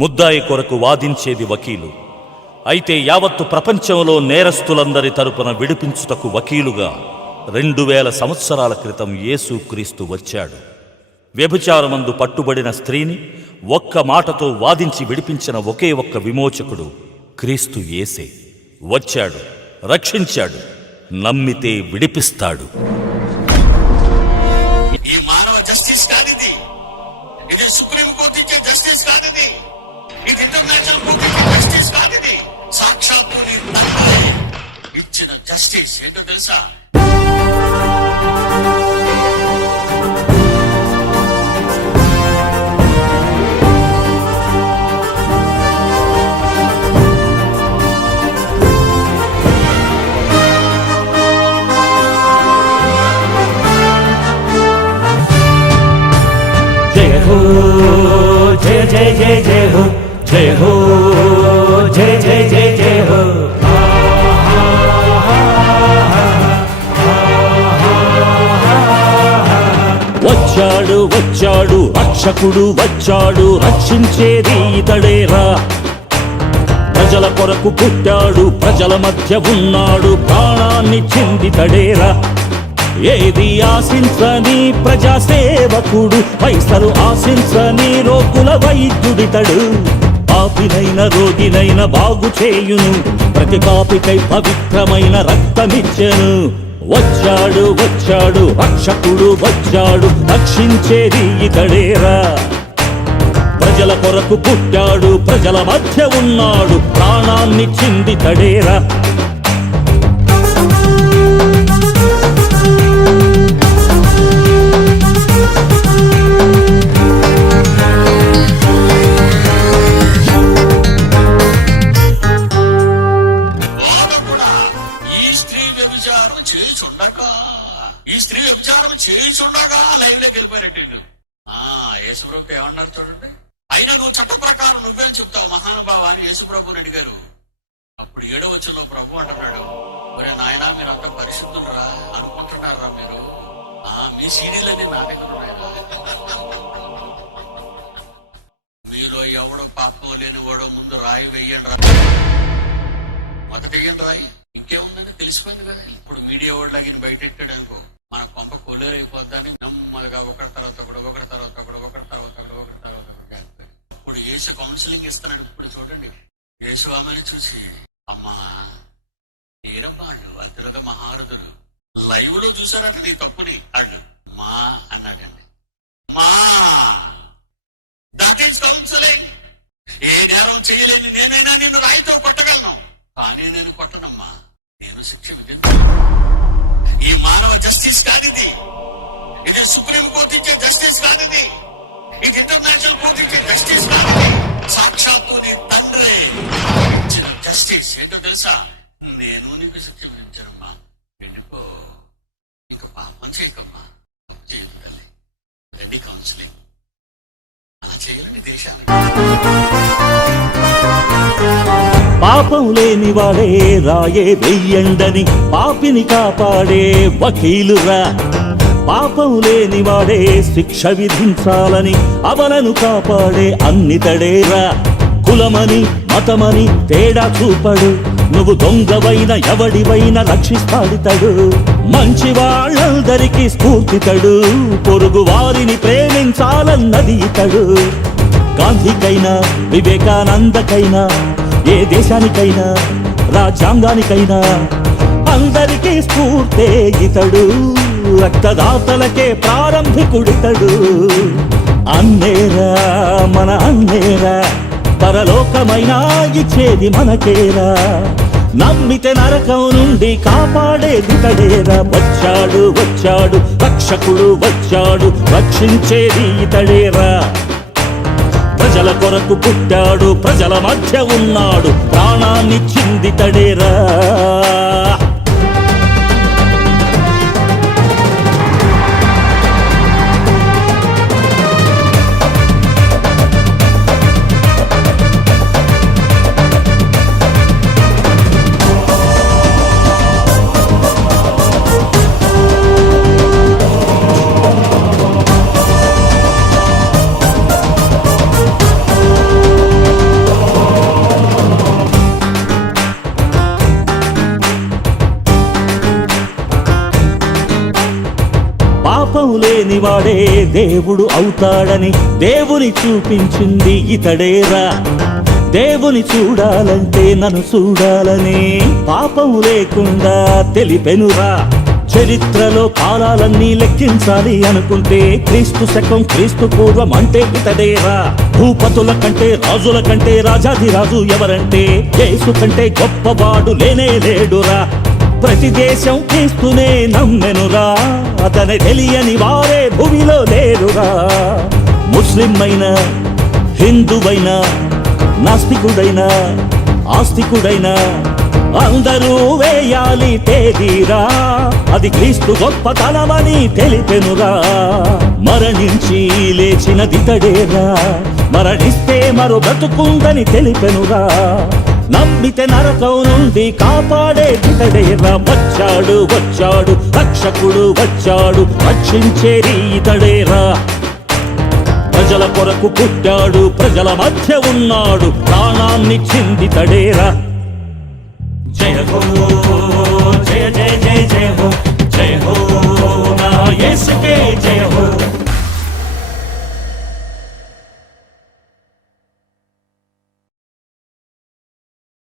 ముద్దాయి కొరకు వాదించేది వకీలు. అయితే యావత్తు ప్రపంచంలో నేరస్తులందరి తరపున విడిపించుటకు వకీలుగా 2000 సంవత్సరాల క్రితం యేసుక్రీస్తు వచ్చాడు. వ్యభిచారమందు పట్టుబడిన స్త్రీని ఒక్క మాటతో వాదించి విడిపించిన ఒకే ఒక్క విమోచకుడు క్రీస్తు యేసే. వచ్చాడు, రక్షించాడు, నమ్మితే విడిపిస్తాడు. ఈ మానవ జస్టిస్ కానిది, ఇది సుప్రీం కోర్టు ఇచ్చే జస్టిస్ కానిది, ఇది ఇంటర్నేషనల్ కోర్టు ఇచ్చే జస్టిస్ కానిది, సాక్షాత్తు నీ తండ్రి ఇచ్చిన జస్టిస్ ఏంటో తెలుసా? जय जय जय जय हो, जय हो, जय जय जय जय हो. వచ్చాడు వచ్చాడు రక్షకుడు వచ్చాడు, రక్షించేది ఇతడేరా. ప్రజల కొరకు పుట్టాడు, ప్రజల మధ్య ఉన్నాడు, ప్రాణాన్ని చిందితడేరా. ఏది ఆశించని ప్రజాసేవకుడు, పైసలు ఆశించని రోగుల వైద్యుడితడు. పాపినైన రోగినైన బాగు చేయును, ప్రతి పాపికై పవిత్రమైన రక్తమిచ్చెను. వచ్చాడు వచ్చాడు రక్షకుడు వచ్చాడు, రక్షించేది ఇతడేరా. ప్రజల కొరకు పుట్టాడు, ప్రజల మధ్య ఉన్నాడు, ప్రాణాన్ని చిందితడేరా. చేయుచుండగా లైవ్ లోకి వెళ్ళిపోయారట. యేసుప్రభుకి ఏమన్నారు చూడండి. అయినా నువ్వు చట్ట ప్రకారం నువ్వేం చెప్తావు మహానుభావ అని యేసుప్రభుని అడిగారు. అప్పుడు 7వ వచనంలో ప్రభు అంటున్నాడు, మరి నాయన మీరు అంత పరిశుద్ధులరా అనుకుంటున్నారా మీరు? మీ సీడీలన్నీ నా దగ్గర ఉన్నాయా? మీలో ఎవడో పాపం లేని వాడో ముందు రాయి వెయ్యండి రా, మొదట వెయ్యండి రాయి, ఇంకేముందని తెలిసిపోయింది కదా. ఇప్పుడు మీడియా వాడిలాగా ఈయన బయట ఎట్టాడు అనుకో, మన కొంప కొల్లేరైపోద్దని నెమ్మదిగా ఒకటి తర్వాత ఒకటి, ఒకటి తర్వాత ఒకటి, ఒకటి తర్వాత ఒకటి, ఒకటి తర్వాత ఒకటి. ఇప్పుడు యేసు కౌన్సిలింగ్ ఇస్తున్నాడు. ఇప్పుడు చూడండి, యేసు ఆమెను చూసి అమ్మా నేరమ్మా అడు అతిరథ మహారథుడు లైవ్ లో చూసారట నీ తప్పుని అడు మా అన్నాడండి. మా దట్ ఈస్ కౌన్సిలింగ్. ఏ నేరం చేయలేని నేనైనా నిన్ను రాయితో కొట్టగలను, కానీ నేను కొట్టనమ్మా, నేను శిక్ష విధిస్తాను. ఈ మానవ జస్టిస్ కానిది, ఇది సుప్రీం కోర్టు ఇచ్చే జస్టిస్ కానిది, ఇది ఇంటర్నేషనల్ కోర్టు ఇచ్చే జస్టిస్ కానిది, సాక్షాత్తు నీ తండ్రి ఇచ్చిన జస్టిస్ ఏంటో తెలుసా? నేను నీకు శిక్ష విధించానమ్మా, వెళ్ళిపో, ఇక పాపం చేయకమ్మా, చేయదు తల్లి. రెడ్డి కౌన్సిలింగ్ అలా చేయాలండి దేశానికి. పాపం లేని వాడే రాయే వెయ్యండని పాపిని కాపాడే వకీలురా. పాపం లేని వాడే శిక్ష విధించాలని అవలను కాపాడే అన్నితడేరా. కులమని మతమని తేడా చూపడు, నువ్వు దొంగవైన ఎవడివైనా రక్షిస్తాడితడు. మంచి వాళ్ళందరికీ స్ఫూర్తితడు, పొరుగు వారిని ప్రేమించాలన్నది ఇతడు. గాంధీకైనా వివేకానందకైనా ఏ దేశానికైనా రాజ్యాంగానికైనా అందరికీ స్ఫూర్తే ఇతడు. రక్తదాతలకే ప్రారంభికుడితడు. అన్నేరా మన అన్నేరా, పరలోకమైనా ఇచ్చేది మనకేరా. నమ్మితే నరకం నుండి కాపాడేదితడేరా. వచ్చాడు వచ్చాడు రక్షకుడు వచ్చాడు, రక్షించేది ఇతడేరా. ప్రజల కొరకు పుట్టాడు, ప్రజల మధ్య ఉన్నాడు, ప్రాణాన్ని చిందితడేరా. లేని వాడే దేవుడు అవుతాడని దేవుని చూపించింది ఇతడేరా. దేవుని చూడాలంటే నన్ను చూడాలని పాపము లేకుండా తెలిపెనురా. చరిత్రలో కాలాలన్నీ లెక్కించాలి అనుకుంటే క్రీస్తు శకం క్రీస్తు పూర్వం అంటే ఇతడేరా. భూపతుల కంటే రాజుల కంటే రాజాధిరాజు ఎవరంటే యేసు కంటే గొప్పవాడు లేనే లేడురా. ప్రతి దేశం క్రీస్తునే నమ్మెనురా. అతని తెలియని వారే భూమిలో లేరురా. ముస్లిం అయినా హిందువైనా నాస్తికుడైనా ఆస్తికుడైనా అందరూ వేయాలి తేదీరా. అది క్రీస్తు గొప్పతనమని తెలిపెనురా. మరణించి లేచినదితడేరా. మరణిస్తే మరో బ్రతుకుందని తెలిపెనురా. నమ్మితే నరకం నుండి కాపాడే ఇతడేరా. వచ్చాడు వచ్చాడు రక్షకుడు వచ్చాడు, రక్షించేది ఇతడేరా. ప్రజల కొరకు పుట్టాడు, ప్రజల మధ్య ఉన్నాడు, ప్రాణాన్ని చిందితడేరా. జయ హో జయ జయ జయ జయ హో, జయ హో నా యేసుకే